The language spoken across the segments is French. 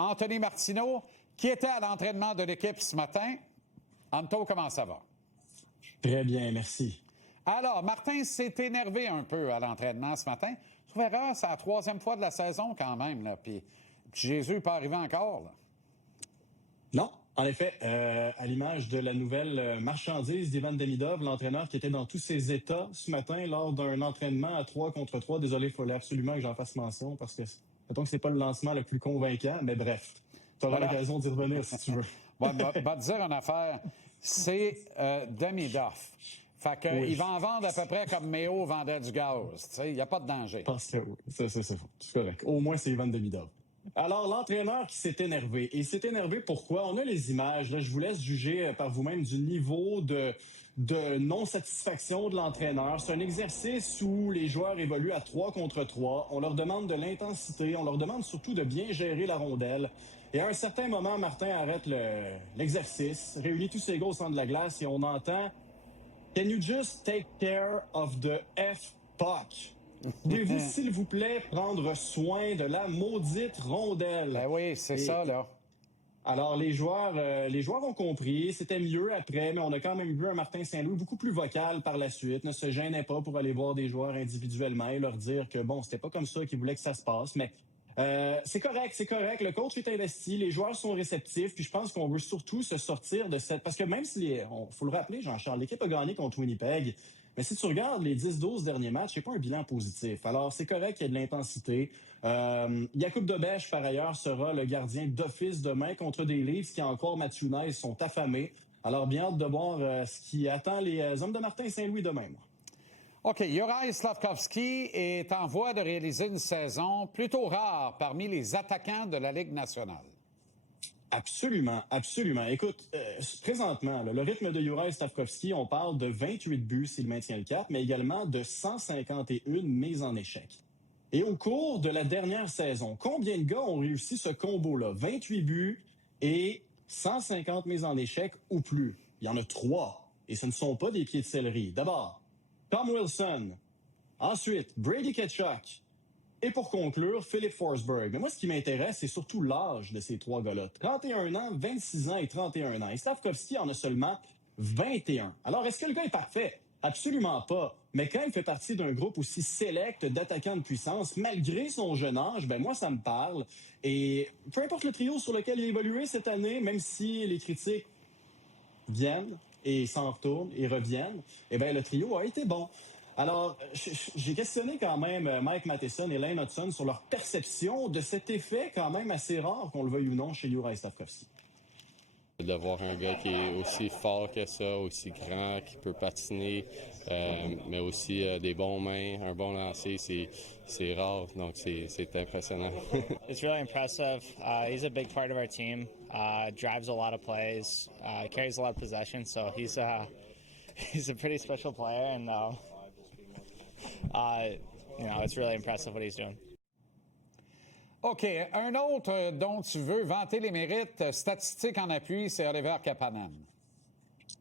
Anthony Martineau, qui était à l'entraînement de l'équipe ce matin. Anto, comment ça va? Très bien, merci. Alors, Martin s'est énervé un peu à l'entraînement ce matin. Je trouve erreur, c'est la 3e fois de la saison quand même. Là. Puis Jésus n'est pas arrivé encore. Là. Non, en effet, à l'image de la nouvelle marchandise d'Ivan Demidov, l'entraîneur qui était dans tous ses états ce matin lors d'un entraînement à 3 contre 3. Désolé, il fallait absolument que j'en fasse mention parce que, mettons que c'est pas le lancement le plus convaincant, mais bref, tu auras l'occasion d'y revenir si tu veux. Va te dire une affaire, c'est Demidov. Fait que, il va en vendre à peu près comme Méo vendait du gaz. Il n'y a pas de danger. Je pense que oui, c'est correct. Au moins, c'est Ivan Demidov. Alors, l'entraîneur qui s'est énervé. Et s'est énervé pourquoi? On a les images. Là, je vous laisse juger par vous-même du niveau de non-satisfaction de l'entraîneur. C'est un exercice où les joueurs évoluent à 3 contre 3. On leur demande de l'intensité. On leur demande surtout de bien gérer la rondelle. Et à un certain moment, Martin arrête l'exercice, réunit tous ses gars au centre de la glace et on entend « Can you just take care of the F-puck? » Pouvez-vous, s'il vous plaît, prendre soin de la maudite rondelle? Ben oui, c'est ça, là. Alors, les joueurs ont compris. C'était mieux après, mais on a quand même vu un Martin Saint-Louis beaucoup plus vocal par la suite. Ne se gênait pas pour aller voir des joueurs individuellement et leur dire que, bon, c'était pas comme ça qu'ils voulaient que ça se passe, mais c'est correct. Le coach est investi, les joueurs sont réceptifs, puis je pense qu'on veut surtout se sortir de cette... Parce que même si, faut le rappeler, Jean-Charles, l'équipe a gagné contre Winnipeg, mais si tu regardes les 10-12 derniers matchs, c'est pas un bilan positif. Alors, c'est correct qu'il y ait de l'intensité. Jakub Dobeš, par ailleurs, sera le gardien d'office demain contre des Leafs qui, encore Mathieu sont affamés. Alors, bien hâte de voir ce qui attend les hommes de Martin Saint-Louis demain, moi. OK. Juraj Slafkovský est en voie de réaliser une saison plutôt rare parmi les attaquants de la Ligue nationale. Absolument. Écoute, présentement, le rythme de Juraj Slafkovský, on parle de 28 buts s'il maintient le cap, mais également de 151 mises en échec. Et au cours de la dernière saison, combien de gars ont réussi ce combo-là? 28 buts et 150 mises en échec ou plus. Il y en a 3, et ce ne sont pas des pieds de céleri. D'abord, Tom Wilson. Ensuite, Brady Tkachuk. Et pour conclure, Philip Forsberg. Mais moi, ce qui m'intéresse, c'est surtout l'âge de ces 3 gars-là. 31 ans, 26 ans et 31 ans. Et Slafkovský en a seulement 21. Alors, est-ce que le gars est parfait? Absolument pas. Mais quand il fait partie d'un groupe aussi sélect d'attaquants de puissance, malgré son jeune âge, ben moi, ça me parle. Et peu importe le trio sur lequel il a évolué cette année, même si les critiques viennent et s'en retournent et reviennent, eh bien, le trio a été bon. Alors, j'ai questionné quand même Mike Matheson et Lane Hudson sur leur perception de cet effet quand même assez rare, qu'on le veuille ou non, chez Juraj Slafkovský. De voir un gars qui est aussi fort que ça, aussi grand, qui peut patiner, mais aussi des bons mains, un bon lancer, c'est rare, donc c'est impressionnant. It's really impressive. He's a big part of our team, drives a lot of plays, carries a lot of possession, so he's a pretty special player, and it's really impressive what he's doing. OK. Un autre dont tu veux vanter les mérites statistiques en appui, c'est Oliver Kapanen.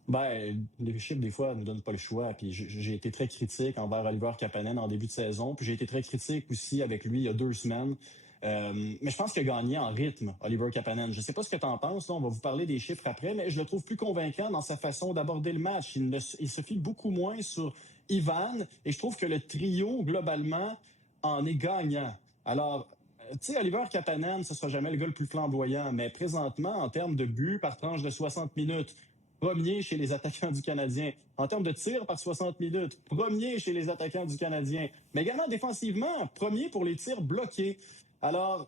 Ben, les chiffres, des fois, ne nous donnent pas le choix. Puis j'ai été très critique envers Oliver Kapanen en début de saison. Puis j'ai été très critique aussi avec lui il y a 2 semaines. Mais je pense qu'il a gagné en rythme, Oliver Kapanen. Je ne sais pas ce que tu en penses. Là, on va vous parler des chiffres après, mais je le trouve plus convaincant dans sa façon d'aborder le match. Il se fie beaucoup moins sur Ivan. Et je trouve que le trio, globalement, en est gagnant. Alors... Tu sais, Oliver Kapanen, ce sera jamais le gars le plus flamboyant, mais présentement, en termes de buts par tranche de 60 minutes, premier chez les attaquants du Canadien. En termes de tirs par 60 minutes, premier chez les attaquants du Canadien. Mais également défensivement, premier pour les tirs bloqués. Alors,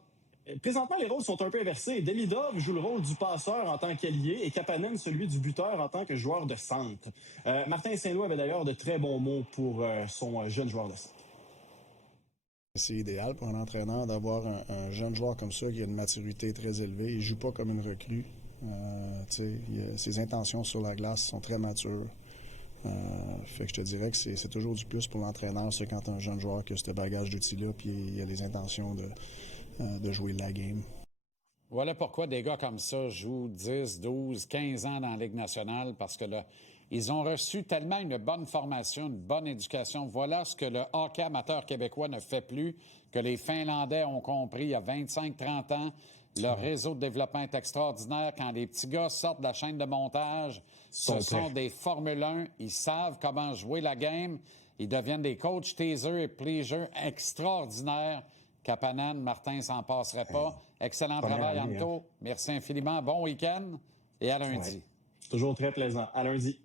présentement, les rôles sont un peu inversés. Demidov joue le rôle du passeur en tant qu'ailier et Kapanen celui du buteur en tant que joueur de centre. Martin Saint-Louis avait d'ailleurs de très bons mots pour son jeune joueur de centre. C'est idéal pour un entraîneur d'avoir un jeune joueur comme ça qui a une maturité très élevée. Il ne joue pas comme une recrue. Ses intentions sur la glace sont très matures. Fait que je te dirais que c'est toujours du plus pour l'entraîneur, c'est quand tu as un jeune joueur qui a ce bagage d'outils-là puis il a les intentions de jouer la game. Voilà pourquoi des gars comme ça jouent 10, 12, 15 ans dans la Ligue nationale, parce que là, ils ont reçu tellement une bonne formation, une bonne éducation. Voilà ce que le hockey amateur québécois ne fait plus, que les Finlandais ont compris il y a 25-30 ans. Le réseau de développement est extraordinaire. Quand les petits gars sortent de la chaîne de montage, ce sont des Formule 1. Ils savent comment jouer la game. Ils deviennent des coachs taser et pleasure extraordinaires. Kapanen, Martin s'en passerait pas. Excellent travail, Anto. Merci infiniment. Bon week-end et à lundi. Toujours très plaisant. À lundi.